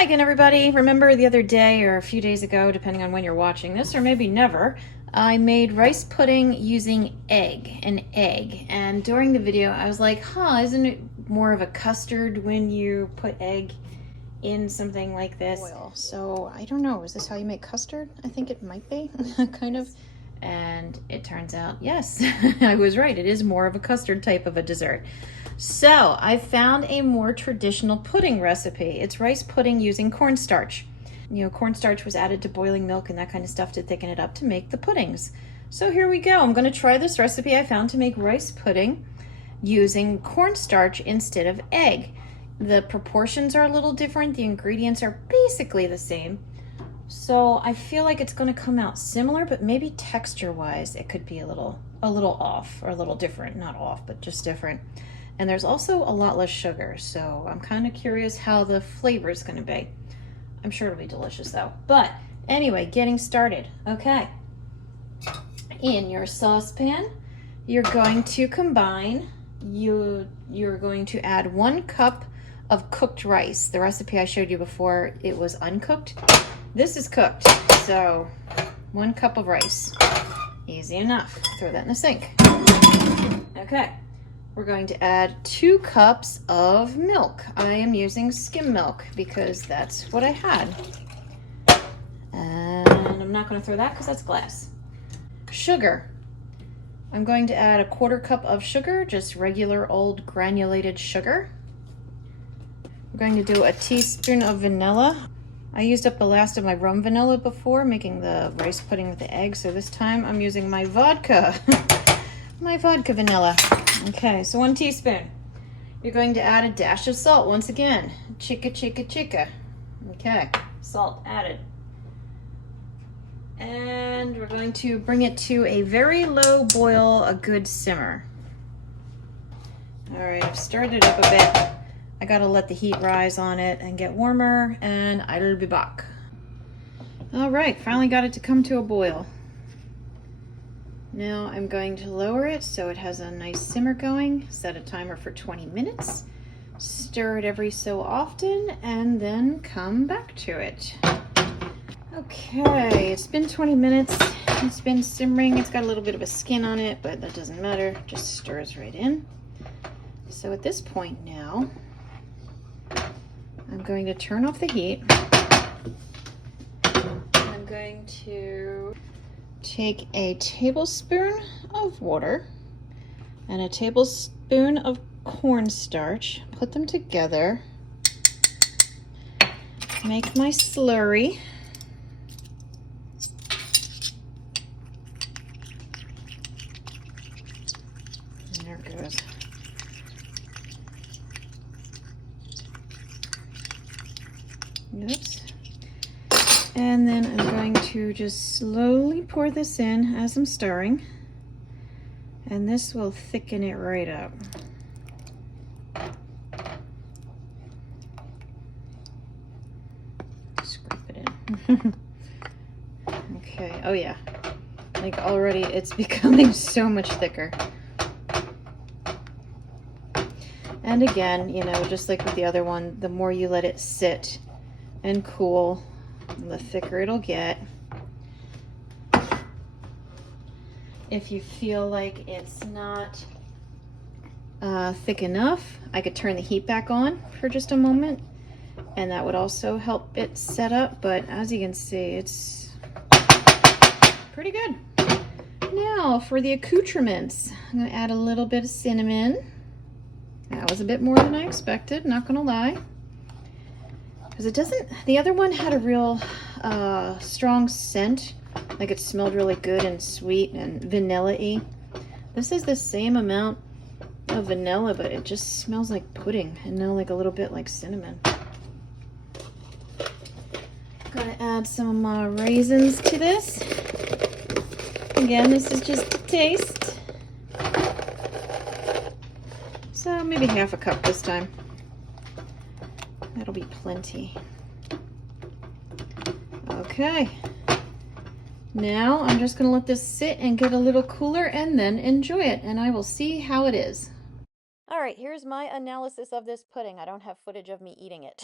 Hi again, everybody. Remember the other day or a few days ago, depending on when you're watching this, or maybe never, I made rice pudding using an egg. And during the video, I was like, isn't it more of a custard when you put egg in something like this? Oil. So I don't know, is this how you make custard? I think it might be, kind of. And it turns out, yes, I was right. It is more of a custard type of a dessert. So I found a more traditional pudding recipe. It's rice pudding using cornstarch. You know, cornstarch was added to boiling milk and that kind of stuff to thicken it up to make the puddings. So here we go. I'm going to try this recipe I found to make rice pudding using cornstarch instead of egg. The proportions are a little different. The ingredients are basically the same. So I feel like it's going to come out similar, but maybe texture-wise it could be a little off, or a little different. Not off, but just different. And there's also a lot less sugar, so I'm kind of curious how the flavor is going to be. I'm sure it'll be delicious though. But anyway, getting started. Okay. In your saucepan, you're going to combine, you're going to add 1 cup of cooked rice. The recipe I showed you before, it was uncooked. This is cooked, so 1 cup of rice. Easy enough. Throw that in the sink. Okay. We're going to add 2 cups of milk. I am using skim milk because that's what I had. And I'm not going to throw that because that's glass. Sugar. I'm going to add 1/4 cup of sugar, just regular old granulated sugar. I'm going to do a teaspoon of vanilla. I used up the last of my rum vanilla before making the rice pudding with the egg, so this time I'm using my vodka. My vodka vanilla. Okay, so 1 teaspoon. You're going to add a dash of salt once again. Chica, chica, chica. Okay, salt added. And we're going to bring it to a very low boil, a good simmer. All right, I've stirred it up a bit. I gotta let the heat rise on it and get warmer, and I'll be back. All right, finally got it to come to a boil. Now I'm going to lower it so it has a nice simmer going, set a timer for 20 minutes, stir it every so often, and then come back to it. Okay, it's been 20 minutes, it's been simmering, it's got a little bit of a skin on it, but that doesn't matter, just stirs right in. So at this point now, I'm going to turn off the heat. I'm going to take a tablespoon of water and a tablespoon of cornstarch, put them together, make my slurry. There it goes. Oops. And then I'm going to just slowly pour this in as I'm stirring, and this will thicken it right up. Scrape it in. Okay, oh yeah, like already it's becoming so much thicker. And again, you know, just like with the other one, the more you let it sit and cool, the thicker it'll get. If you feel like it's not thick enough, I could turn the heat back on for just a moment, and that would also help it set up. But as you can see, it's pretty good. Now for the accoutrements, I'm going to add a little bit of cinnamon. That was a bit more than I expected, not gonna lie. Because it doesn't, the other one had a real strong scent, like it smelled really good and sweet and vanilla-y. This is the same amount of vanilla, but it just smells like pudding and now like a little bit like cinnamon. Gonna add some raisins to this. Again, this is just a taste. So maybe 1/2 cup this time. That'll be plenty. Okay. Now I'm just gonna let this sit and get a little cooler and then enjoy it, and I will see how it is. All right, here's my analysis of this pudding. I don't have footage of me eating it.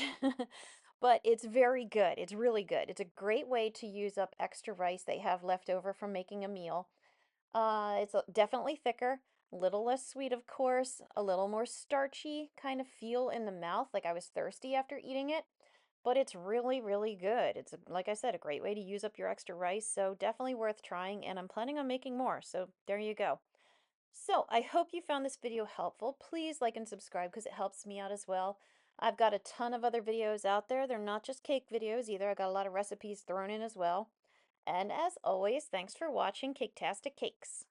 But it's very good. It's really good. It's a great way to use up extra rice that you have left over from making a meal. Definitely thicker, a little less sweet, of course, a little more starchy kind of feel in the mouth, like I was thirsty after eating it. But it's really, really good. It's, like I said, a great way to use up your extra rice, so definitely worth trying, and I'm planning on making more, so there you go. So I hope you found this video helpful. Please like and subscribe because it helps me out as well. I've got a ton of other videos out there. They're not just cake videos either. I got a lot of recipes thrown in as well. And as always, thanks for watching Caketastic Cakes.